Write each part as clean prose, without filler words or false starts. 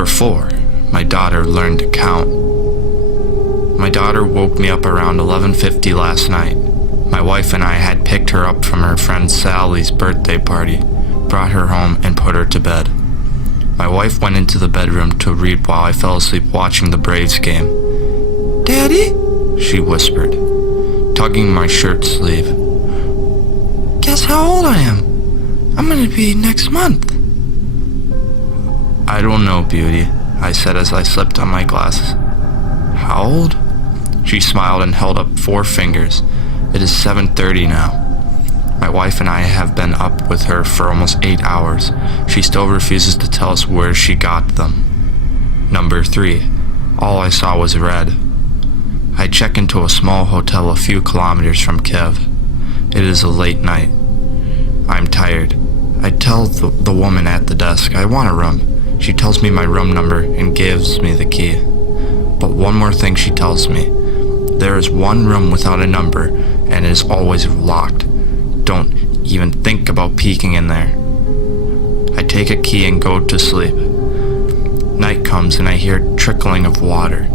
Number 4. My daughter learned to count. My daughter woke me up around 11:50 last night. My wife and I had picked her up from her friend Sally's birthday party, brought her home, and put her to bed. My wife went into the bedroom to read while I fell asleep watching the Braves game. "Daddy?" she whispered, tugging my shirt sleeve. "Guess how old I am? I'm gonna be next month." "I don't know, Beauty," I said as I slipped on my glasses. "How old?" She smiled and held up 4 fingers. "It is 7:30 now. My wife and I have been up with her for almost 8 hours. She still refuses to tell us where she got them." Number 3. All I saw was red. I check into a small hotel a few kilometers from Kiev. It is a late night. I'm tired. I tell the woman at the desk I want a room. She tells me my room number and gives me the key. But one more thing she tells me. There is one room without a number, and it is always locked. Don't even think about peeking in there. I take a key and go to sleep. Night comes and I hear trickling of water.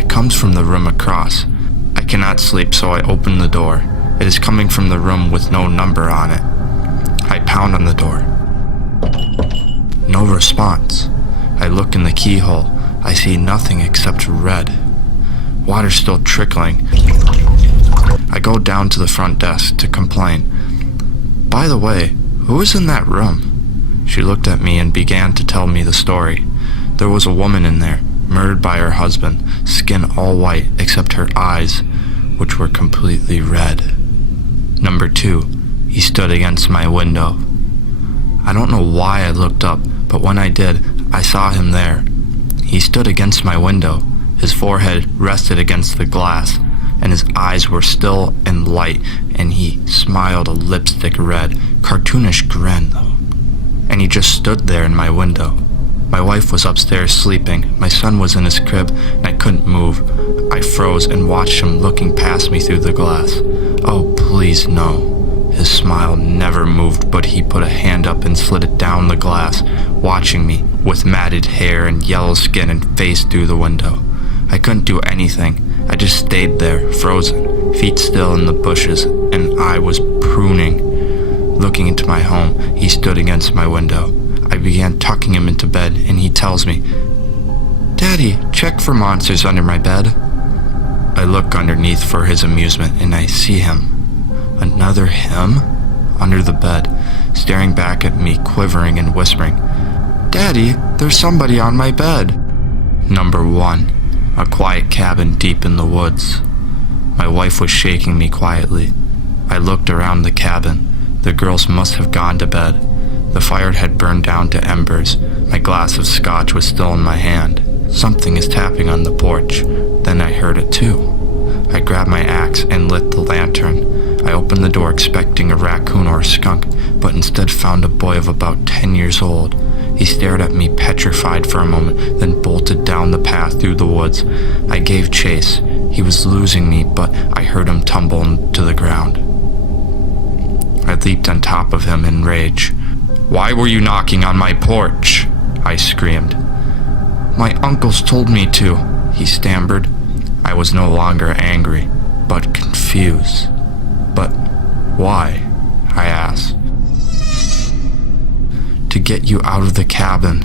It comes from the room across. I cannot sleep, so I open the door. It is coming from the room with no number on it. I pound on the door. No response. I look in the keyhole. I see nothing except red. Water still trickling. I go down to the front desk to complain. "By the way, who is in that room?" She looked at me and began to tell me the story. There was a woman in there, murdered by her husband, skin all white except her eyes, which were completely red. Number 2. He stood against my window. I don't know why I looked up, but when I did, I saw him there. He stood against my window. His forehead rested against the glass, and his eyes were still and light, and he smiled a lipstick red, cartoonish grin, though. And he just stood there in my window. My wife was upstairs sleeping. My son was in his crib, and I couldn't move. I froze and watched him looking past me through the glass. Oh, please, no. His smile never moved, but he put a hand up and slid it down the glass, watching me, with matted hair and yellow skin and face through the window. I couldn't do anything. I just stayed there, frozen, feet still in the bushes, and I was pruning. Looking into my home, he stood against my window. I began tucking him into bed, and he tells me, "Daddy, check for monsters under my bed." I look underneath for his amusement, and I see him. Another him? Under the bed, staring back at me, quivering and whispering, "Daddy, there's somebody on my bed." Number 1. A quiet cabin deep in the woods. My wife was shaking me quietly. I looked around the cabin. The girls must have gone to bed. The fire had burned down to embers. My glass of scotch was still in my hand. Something is tapping on the porch. Then I heard it too. I grabbed my axe and lit the lantern. I opened the door expecting a raccoon or a skunk, but instead found a boy of about 10 years old. He stared at me petrified for a moment, then bolted down the path through the woods. I gave chase. He was losing me, but I heard him tumble to the ground. I leaped on top of him in rage. "Why were you knocking on my porch?" I screamed. "My uncles told me to," he stammered. I was no longer angry, but confused. "But why?" I asked. "To get you out of the cabin."